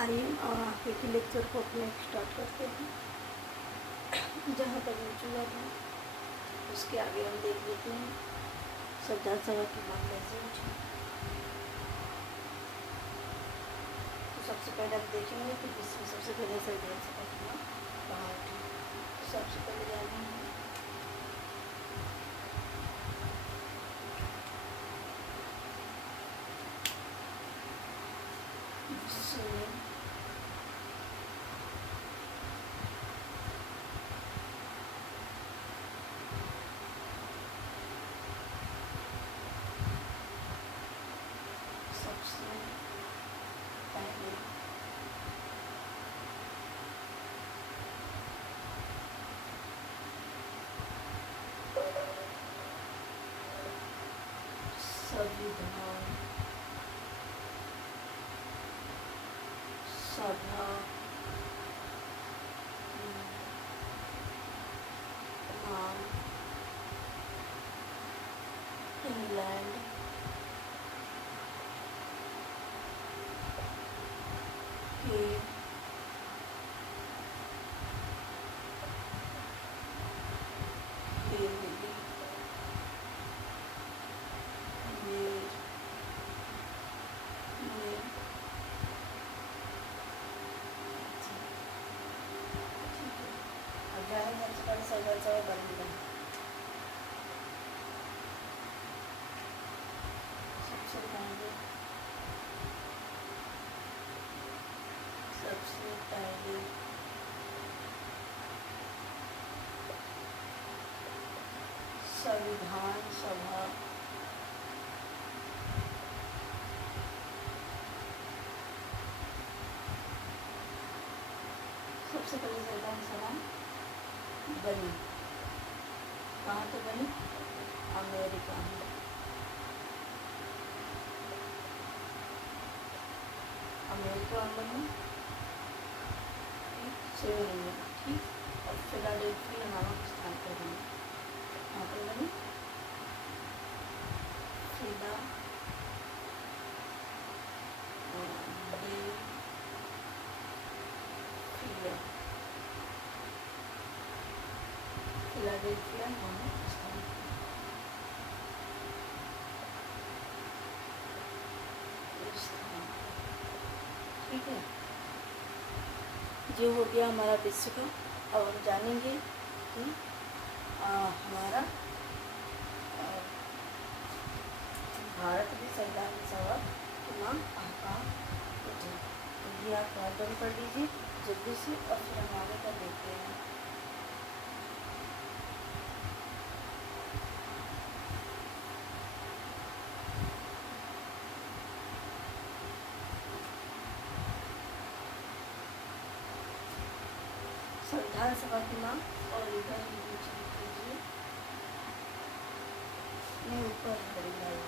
आइए आगे के लेक्चर को अपने स्टार्ट करते हैं। जहाँ पर हम चुका था उसके आगे हम देख लेते हैं श्रद्धा सभा की माँ कैसे उठी। तो सबसे पहले हम देखेंगे कि इसमें सबसे पहले श्रद्धा सभा की माँ कहाँ उठी। तो सबसे पहले जानेंगे सबसे पहले संविधान सभा की नाम इंग्लैंड के हेनरी मेयर ने अब जानेंगे सबसे पहले श्रद्धा सभा बनेगा। सबसे पहले संविधान सभा सबसे पहले संविधान सभा बनी। कहाँ पे बनी? अमेरिका में। अमेरिका में बनी 7 में, ठीक। और फिलाडेल्फिया नामक स्थान पर बनी। यहाँ पर बनी फिलाडेल्फिया नामक स्थान। ठीक है, ये हो गया हमारा विश्व का। अब हम जानेंगे कि हमारा भारत में संविधान सभा के नाम कहाँ उठे। तो ये आप वार्डन कर लीजिए जल्दी से और फिर हम आगे का देखते हैं। संविधान सभा की नाम और इधर कीजिए नहीं ऊपर बड़ी लाइन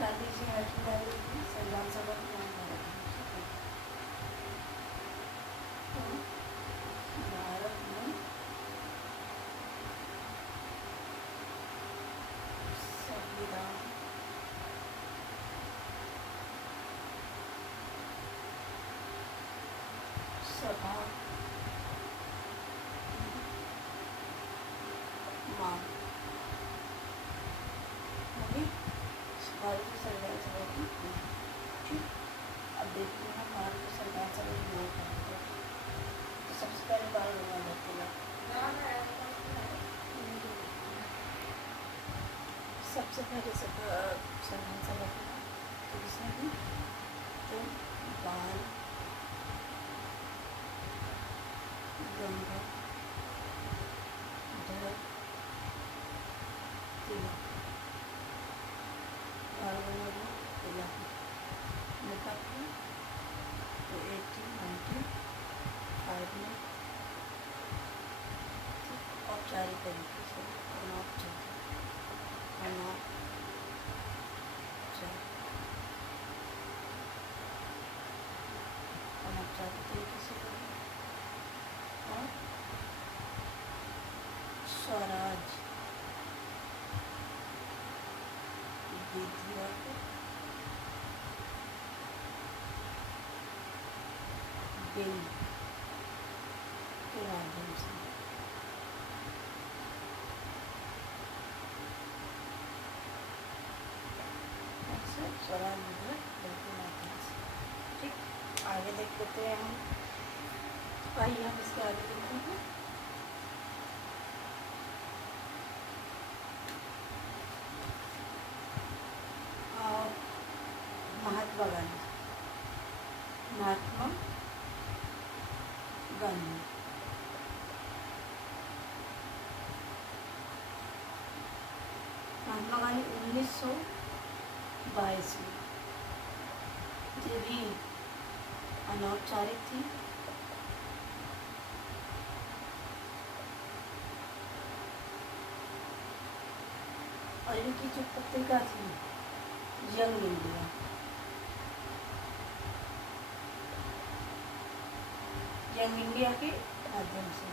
डाल दीजिए। हेडिंग डाल दीजिए संविधान सभा की नाम भारत में। तो भारत में संविधान सभा मांग भारत की संविधान सभा की। ठीक, अब देखते हैं भारत की संविधान सभा की मांग कहाँ है। तो सबसे पहले बाल गंगाधर तिलक। सबसे पहले संविधान सभा की तो किसने की? तो बाल गंगाधर तिलक। बाल गंगाधर तिलक ने कब की? तो 1895 में औपचारिक तरीके से अनौपचारिक तरीके से स्वराज विधेयक बिल के माध्यम से स्वराज विधेयक बिल के माध्यम से। ठीक, आगे देख लेते हैं हम। आइए हम इसके आगे देखते हैं। महात्मा गांधी, महात्मा गांधी महात्मा गांधी 1922 में, ये भी अनौपचारिक थी। और इनकी जो पत्रिका थी यंग इंडिया, यंग इंडिया के माध्यम से,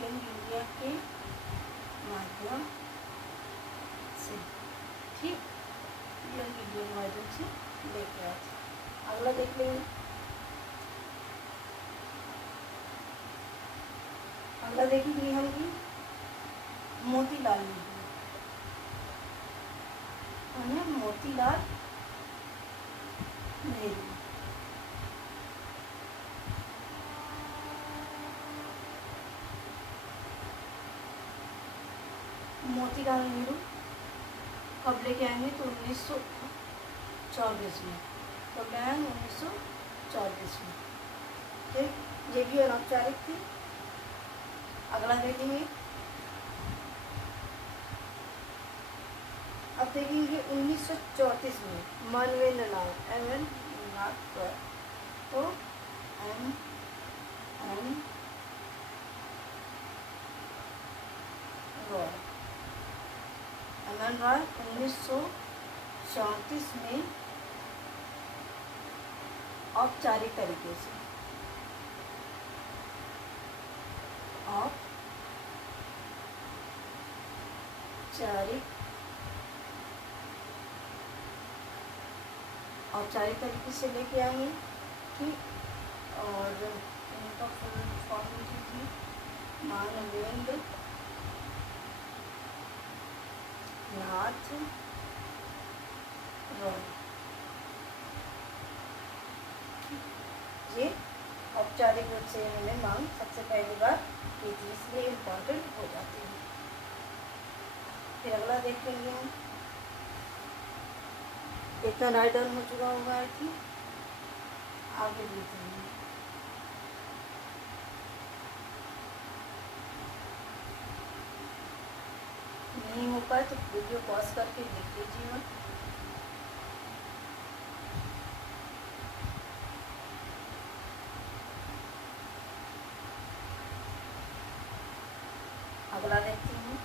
यंग इंडिया के माध्यम से, ठीक, यंग इंडिया के माध्यम से लेके आए थे। अगला देख लेंगे। अगला देखेंगे हम कि मोतीलाल नेहरू, मोतीलाल नेहरू मोतीलाल नेहरू कब लेके आएंगे तो 1924 में, कब आएंगे 1924 में। ठीक, ये भी अनौपचारिक थी। अगला देखेंगे। अब देखेंगे 1934 में मानवेंद्र नाथ, MN नाथ, तो M रॉय, MN रॉय 1934 में औपचारिक तरीके से, औपचारिक तरीके से लेके आएंगे। ठीक, और इनका फुल फॉर्म थी मानवेंद्र नाथ रॉय। ये औपचारिक रूप से इन्होंने मांग सबसे पहली बार की थी, इसलिए इम्पोर्टेंट हो जाती है। फिर अगला देखेंगे हम। इतना राइट डाउन हो चुका होगा है कि आगे देखेंगे। नहीं हो पाए तो वीडियो पॉज करके देख लीजिएगा। अगला देखते हैं।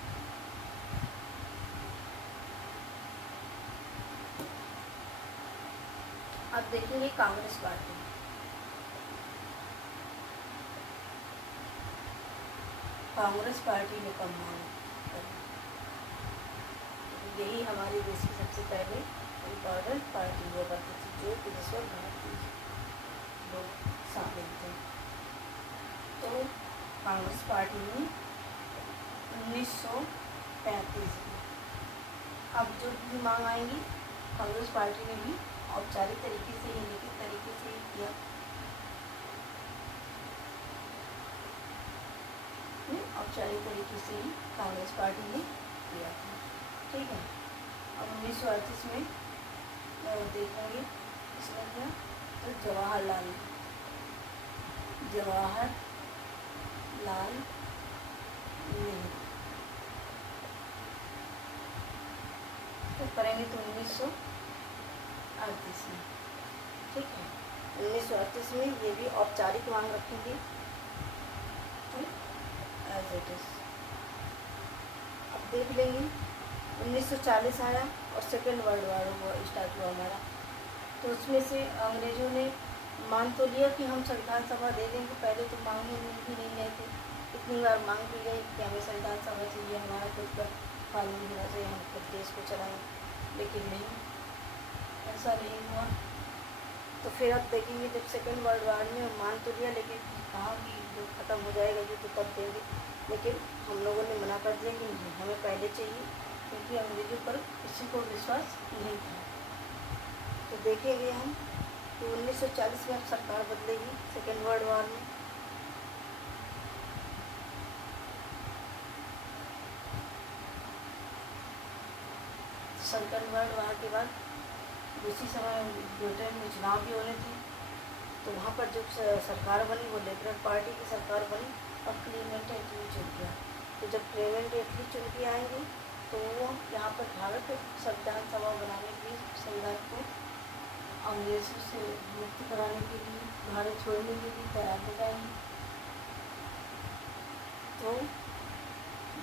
अब देखेंगे कांग्रेस पार्टी। कांग्रेस पार्टी ने कब मांग करी? यही हमारे देश की सबसे पहले इम्पोर्टेंट पार्टी हुआ करती थी, जो पेशेवर भारतीय लोग शामिल थे। तो कांग्रेस पार्टी ने 1935 में, अब जो भी मांग आएंगी कांग्रेस पार्टी ने भी औपचारिक तरीके से ही, लिखित तरीके से ही किया। औपचारिक तरीके से ही कांग्रेस पार्टी ने किया था। ठीक है, अब 1938 में देखेंगे इसमें क्या, तो जवाहरलाल नेहरू तो करेंगे तो 1938 में। ठीक है, 1938 में ये भी औपचारिक मांग रखेंगे एज इट इज। अब देख लेंगे 1940 आया और सेकेंड वर्ल्ड वॉर स्टार्ट हुआ हमारा, तो उसमें से अंग्रेज़ों ने मान तो लिया कि हम संविधान सभा दे देंगे, पहले तो मांगे भी नहीं गए थे, इतने कितनी बार मांग की गई कि हमें संविधान सभा चाहिए, हमारा खुद का कानून होना चाहिए, हम खुद देश को चलाएं, लेकिन नहीं, ऐसा नहीं हुआ। तो फिर अब देखेंगे जब सेकेंड वर्ल्ड वार में मान तो लिया, लेकिन कहा कि जब ख़त्म हो जाएगा जो तो तब देंगे, लेकिन हम लोगों ने मना कर दिया कि नहीं, हमें पहले चाहिए, क्योंकि अंग्रेजों पर किसी को विश्वास नहीं था। तो देखेंगे हम कि 1940 में अब सरकार बदलेगी सेकेंड वर्ल्ड वार में। सेकेंड वर्ल्ड वार के बाद उसी समय ब्रिटेन में चुनाव भी होने थे, तो वहाँ पर जो सरकार बनी वो लिबरल पार्टी की सरकार बनी और क्लीमेंट एटली चुन गया। तो जब क्लीमेंट एटली चुन के आएंगे तो वो यहाँ पर भारत संविधान सभा बनाने के लिए, संविधान को अंग्रेजों से मुक्त कराने के लिए, भारत छोड़ने के लिए तैयार हो जाएंगे। तो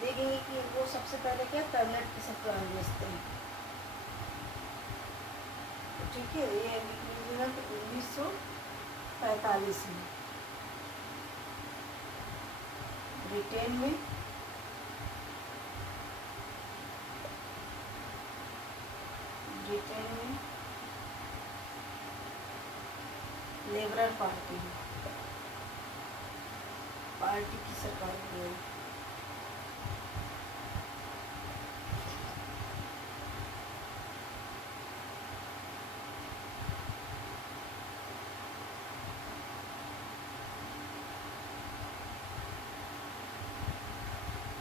देखेंगे कि वो सबसे पहले क्या कैबिनेट की सब प्लान भेजते हैं। तो ठीक है, ये 1945 में ब्रिटेन में लिबरल पार्टी की सरकार हुई।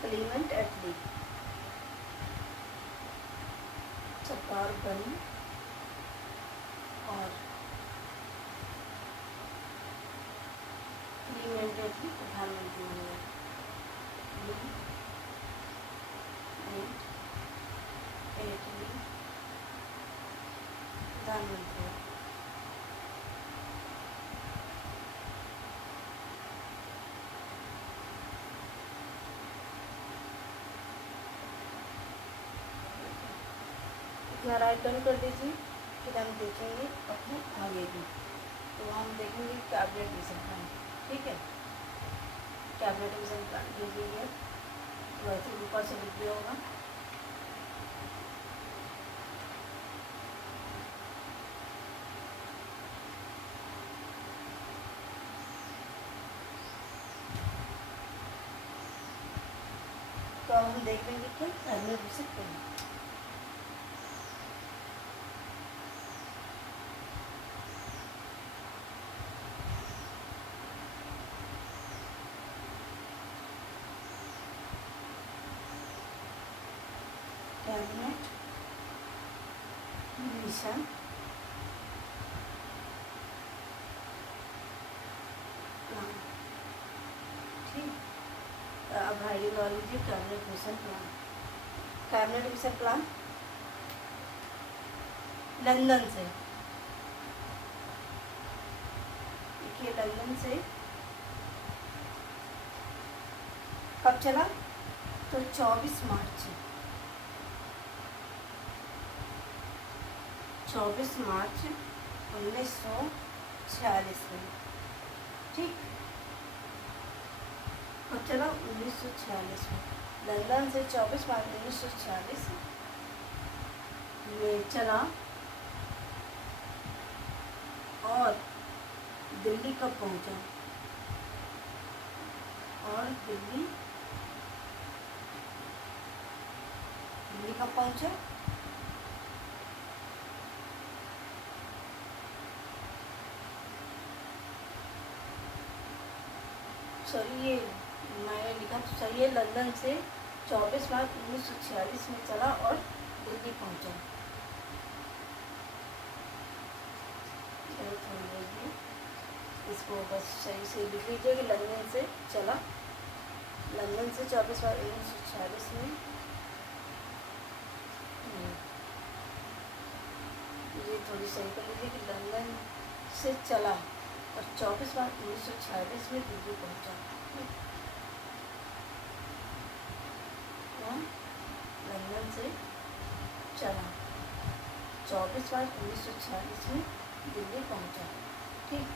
क्लीमेंट एटली सरकार बनी और क्लीमेंट एटली प्रधानमंत्री हुए। एटली प्रधानमंत्री। यहाँ राइट डाउन कर दीजिए, फिर हम देखेंगे अपने आगे भी। तो हम देखेंगे कैबिनेट मिशन प्लान, ठीक है, कैबिनेट मिशन प्लान दीजिए, तो वैसे ऊपर से लिख दिया होगा। तो अब हम देख लेंगे क्या cabinet mission plan. Cabinet mission plan, ठीक। अब हाइडिंग कर लीजिए cabinet mission plan. Cabinet mission plan London से, देखिए लंदन से कब चला, तो 24 मार्च 1946 में, ठीक। कब चला, 1946 में। लंदन से 24 मार्च 1946 में चला। और दिल्ली कब पहुंचा, और दिल्ली कब पहुंचा, सॉरी ये मैंने लिखा तो सही है, लंदन से 24 मार्च 1946 में चला और दिल्ली पहुंचा। इसको बस सही से लिख लीजिए कि लंदन से चला, लंदन से 24 मार्च 1946 में, ये थोड़ी सही कर लीजिए कि लंदन से चला और 24 मार्च 1946 में दिल्ली पहुंचा। लंदन से चला, 24 मार्च 1946 में दिल्ली पहुंचा, ठीक।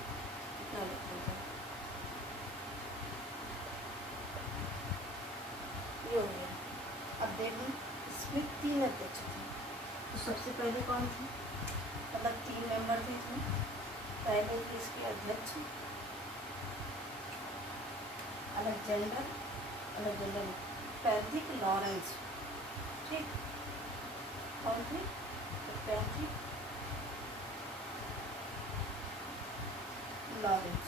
इतना लिख लीजिए। देखो इसमें 3 अध्यक्ष थे। तो सबसे पहले कौन थे, मतलब 3 मेंबर थे इसमें। पहले थे इसके अध्यक्ष अलेक्जेंडर पैट्रिक लॉरेंस, ठीक। कौन थे, तो पैट्रिक लॉरेंस,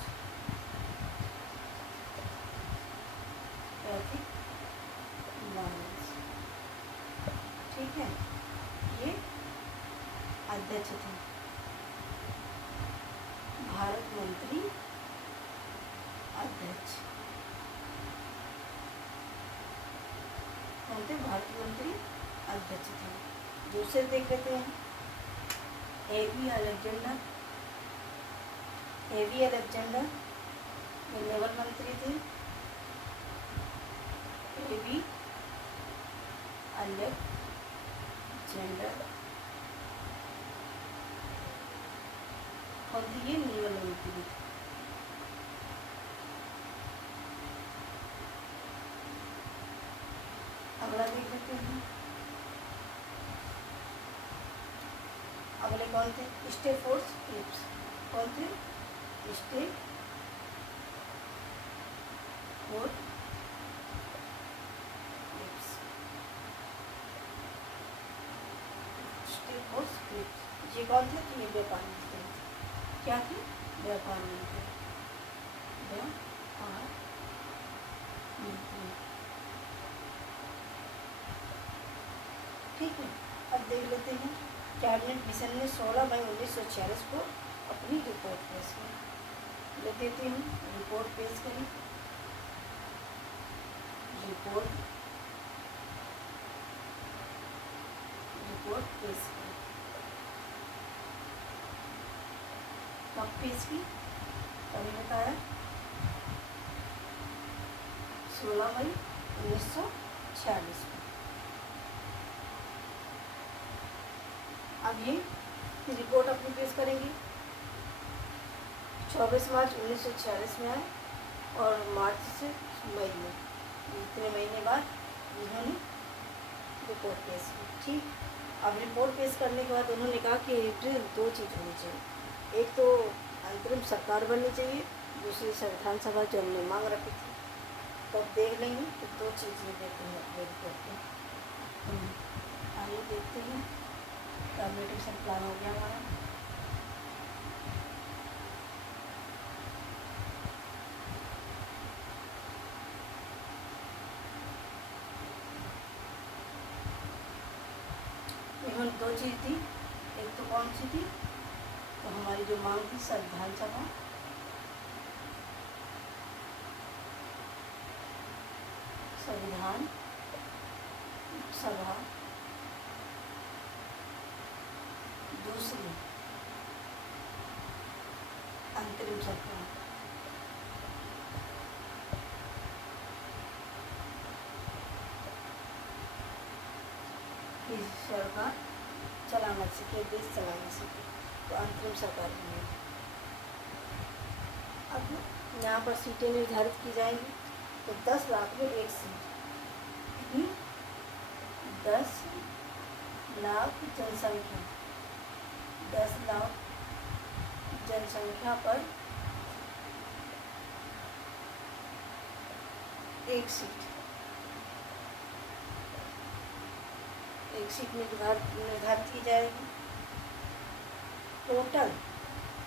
पैट्रिक लॉरेंस, ठीक है। ये अध्यक्ष थे। भारत मंत्री अध्यक्ष कौन थे, भारत मंत्री अध्यक्ष थे। दूसरे देख लेते हैं, एबी अलेक्जेंडर ये नेवल मंत्री थे। एबी अलेक्जेंडर कौन थी, ये नेवल मंत्री थी। अगला देख लेते हैं, अगले कौन थे, स्टेफोर्ड क्रिप्स। कौन थे, स्टेफोर्ड क्रिप्स, स्टेफोर्ड क्रिप्स। ये कौन थे, तो ये व्यापार मंत्री थे। क्या थे, व्यापार मंत्री, व्यापार मंत्री, ठीक है। अब देख लेते हैं, कैबिनेट मिशन ने 16 मई 1946 को अपनी रिपोर्ट पेश की। लिख देती हूँ, रिपोर्ट पेश करी, रिपोर्ट पेश करी। कब पेश की, कभी बताया, 16 मई 1946 को। अब ये रिपोर्ट अपनी पेश करेंगे। 24 मार्च 1946 में आए और मार्च से मई में, इतने महीने बाद इन्होंने रिपोर्ट पेश की, ठीक। अब रिपोर्ट पेश करने के बाद उन्होंने कहा कि दो चीज़ होनी चाहिए, एक तो अंतरिम सरकार बननी चाहिए, दूसरी संविधान सभा जो हमने मांग रखी थी। तो अब देख लेंगे कि दो चीज़ें देते हैं अपने रिपोर्ट में। आइए देखते हैं, कैबिनेट मिशन प्लान हो गया हमारा। इन्होंने दो चीज़ थी, एक तो कौन सी थी, तो हमारी जो मांग थी संविधान सभा, संविधान सभा, दूसरी अंतरिम सरकार। सरकार चला ना सके, देश चला ना सके, तो अंतरिम सरकार बनेगी। अब यहाँ पर सीटें निर्धारित की जाएंगी, तो 10 लाख में एक सीट, कितनी, 10 लाख जनसंख्या, 10 लाख जनसंख्या पर एक सीट, निर्धारित की जाएगी। टोटल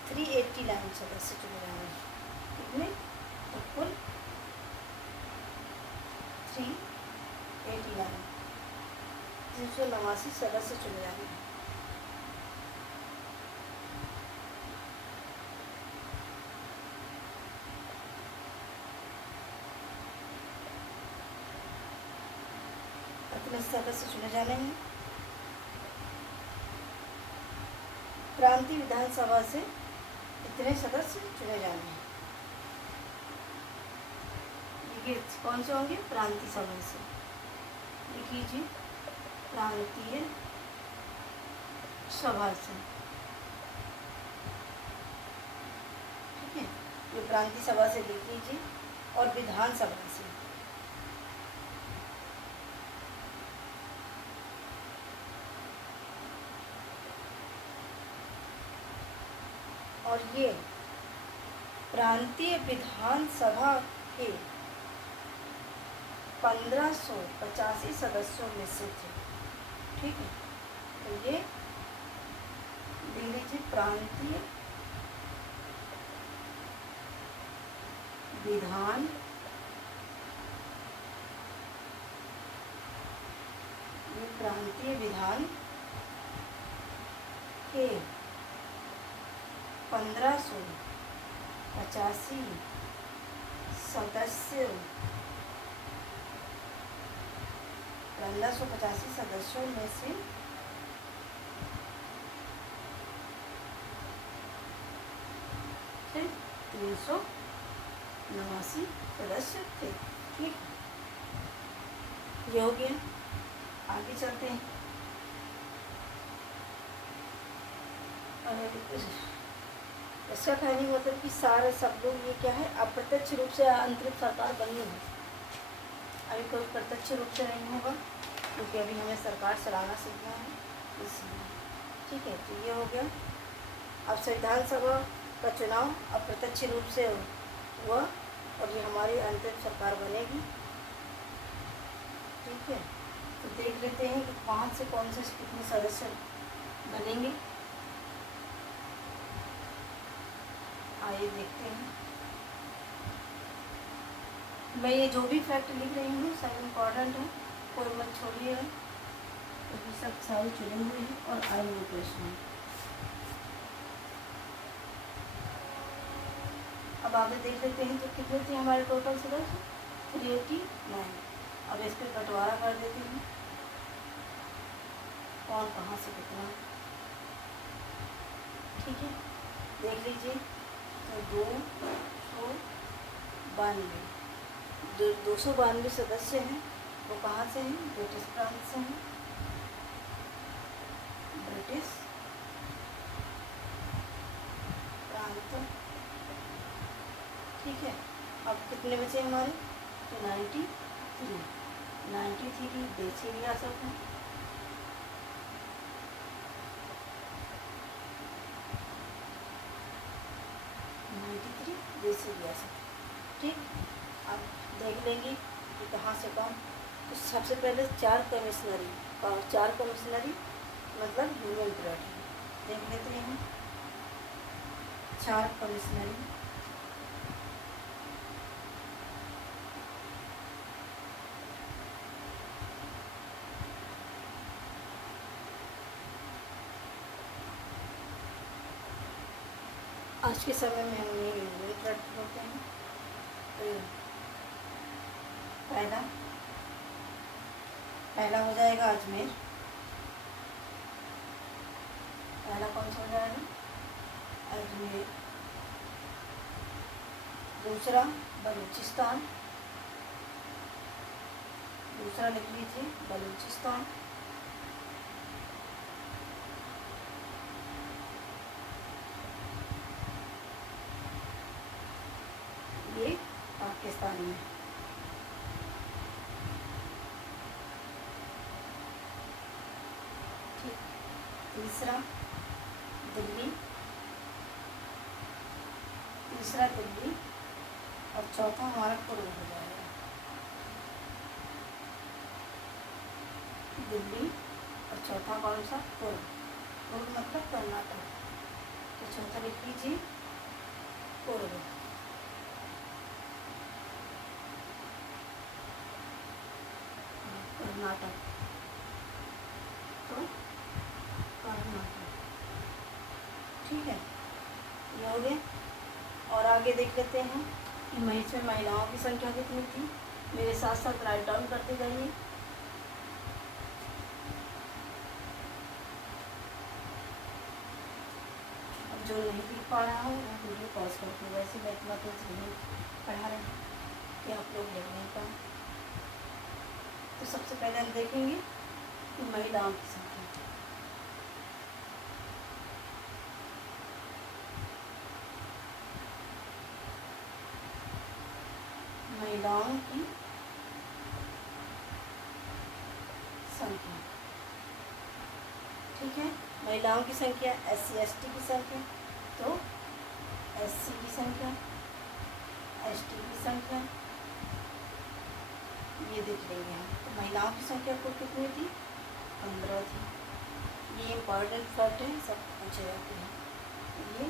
389 सदस्य चुने जाएंगे, कितने, तो कुल 389 सदस्य चुने जाएंगे। कितने सदस्य चुने जाने हैं, प्रांतीय विधानसभा से इतने सदस्य चुने जाने हैं। ये कौन से होंगे, प्रांतीय सभा से, लिख लीजिए, प्रांतीय सभा से, ठीक है। ये प्रांतीय सभा से लिख लीजिए, और विधानसभा से, और ये प्रांतीय विधानसभा के 1585 सदस्यों में से थे। ठीक है, तो ये देख लीजिए, प्रांतीय विधान के 1585 सदस्यों में से 389 सदस्य थे। ठीक, ये हो गया। आगे चलते हैं। इसका कहने का मतलब कि सारे सब लोग, ये क्या है, अप्रत्यक्ष रूप से अंतरिम सरकार बनी है। अभी कोई प्रत्यक्ष रूप से नहीं होगा, क्योंकि अभी हमें सरकार चलाना सीखना है, इसलिए। ठीक है, तो ये हो गया। अब संविधान सभा का चुनाव अप्रत्यक्ष रूप से हुआ और ये हमारी अंतरिम सरकार बनेगी। ठीक है, तो देख लेते हैं कि कौन से कितने सदस्य बनेंगे। आइए देखते हैं। मैं ये जो भी फैक्ट लिख रही हूँ सब इम्पॉर्टेंट है, कोई मत छोड़िएगा, क्योंकि सब सारे चुने हुए हैं और आए हुए प्रश्न हैं। अब आगे देख लेते हैं, तो कितने थे हमारे टोटल सदस्य? 389। अब इस पर बंटवारा कर देती हूँ, कौन कहाँ से कितना। ठीक है, देख लीजिए, तो 292 सदस्य हैं। वो कहाँ से हैं? ब्रिटिश प्रांत से हैं, ब्रिटिश प्रांत। ठीक है, अब कितने बचे हमारे? तो 93 देशी रियासत हैं। देशी रियासत। ठीक, अब देख लेंगे कि कहाँ से कौन। तो सबसे पहले 4 कमिश्नरी, और 4 कमिश्नरी मतलब यूनियन टेरेटरी। देख लेते हैं 4 कमिश्नरी। आज के समय में हम ये यूनियन टेरेटरी होते हैं। तो पहला हो जाएगा अजमेर। पहला कौन सा हो जाएगा? अजमेर। दूसरा बलूचिस्तान, दूसरा लिख लीजिए बलूचिस्तान। ये पाकिस्तान में। ठीक, तीसरा दिल्ली, और चौथा हमारा पूर्व हो जाएगा। दिल्ली और चौथा कौन सा? पूर्व मतलब कर्नाटक। तो चौथा लिख लीजिए पूर्व। कर्नाटक, तो कर्नाटक। ठीक है, ये हो गया। और आगे देख लेते हैं कि इसमें महिलाओं की संख्या कितनी थी। मेरे साथ साथ राइट डाउन करते जाइए। अब जो नहीं लिख पा रहा हूँ वो वीडियो पॉज करके, वैसे मैं इतना तो नहीं पढ़ा रही कि आप लोग लिख नहीं पाए। तो सबसे पहले हम देखेंगे कि महिलाओं की संख्या। महिलाओं की संख्या। ठीक है, महिलाओं की संख्या, SC ST की संख्या। तो SC की संख्या, ST की संख्या ये देख लेंगे हम। तो महिलाओं की संख्या को कितनी थी? 15 थी। ये इम्पॉर्टेंट फैक्ट है, सब पूछे जाते हैं। ये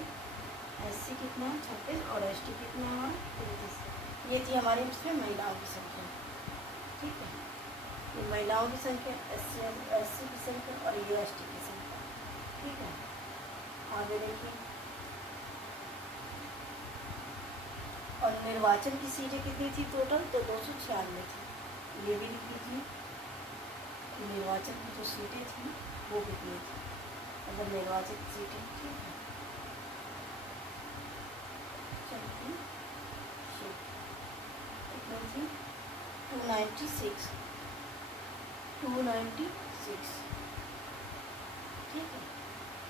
SC कितना 26 और ST कितना हुआ 33। ये थी हमारी इसमें महिलाओं की संख्या। ठीक है, ये महिलाओं की संख्या, SC की संख्या और ये ST की संख्या। ठीक है, आगे देखिए। और निर्वाचन की सीटें कितनी थी टोटल? तो 296 थी। ये भी लिख लीजिए, निर्वाचन की जो सीटें थी वो कितनी थी, मतलब निर्वाचित सीटें। ठीक है, चलिए कितनी थी? 296। ठीक है,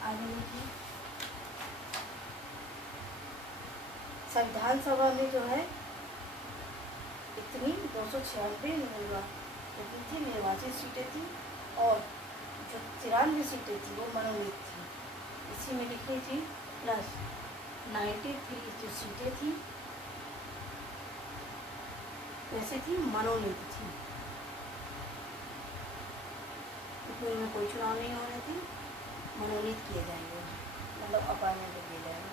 आगे देखिए। संविधान सभा में जो है इतनी 296 कितनी थी निर्वाचित सीटें थी, और जो 93 सीटें थी वो मनोनीत थी। इसी में लिखी थी प्लस 93 जो सीटें थी वैसे थी मनोनीत थी, तो इनमें कोई चुनाव नहीं हो रहे थे, मनोनीत किए जाएंगे, मतलब अपॉइंटमेंट किए जाएंगे।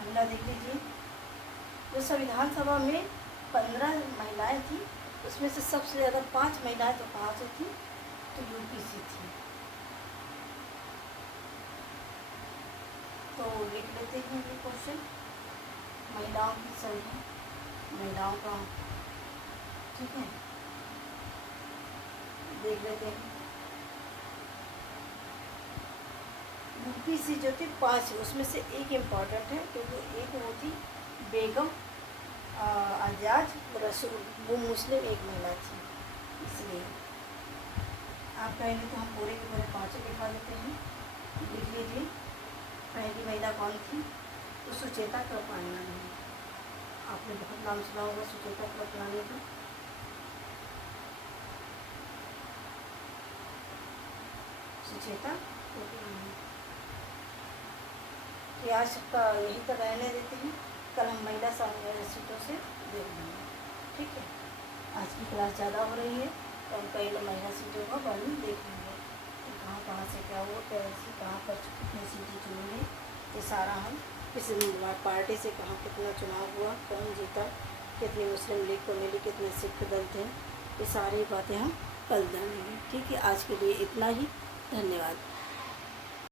अगला देख लीजिए। जो संविधान सभा में 15 महिलाएं थी, उसमें से सबसे ज़्यादा 5 महिलाएं तो कहाँ से थी? तो यूपी से थी। तो लिख लेते हैं ये क्वेश्चन। महिलाओं की संख्या, महिलाओं का, ठीक है, देख लेते हैं। यूपी से जो थे 5, उसमें से एक इम्पॉर्टेंट है, क्योंकि एक वो थी बेगम आजाद रसूल, वो मुस्लिम एक महिला थी, इसलिए। आप कहेंगे तो हम पूरे के पूरे 5 दिखा देते हैं, लिख लीजिए। पहली महिला कौन थी? तो सुचेता कृपलानी। आपने बहुत नाम सुना होगा सुचेता कृपलानी का। सुचेता कृपलानी। तो आज का यहीं तक रहने देते हैं, कल हम महिला सीटों से देख लेंगे। ठीक है, आज की क्लास ज़्यादा हो रही है, तो हम कई महिला सीटों का वर्णन देख लेंगे, तो कहाँ से क्या हुआ, कैसे कहाँ पर कितनी सीटें चुनेंगे, ये सारा हम किस पार्टी से कहाँ कितना चुनाव हुआ, कौन जीता, कितनी मुस्लिम लीग को मिली, कितने सिख दल थे, ये सारी बातें हम कल जानेंगे। ठीक है, आज के लिए इतना ही, धन्यवाद।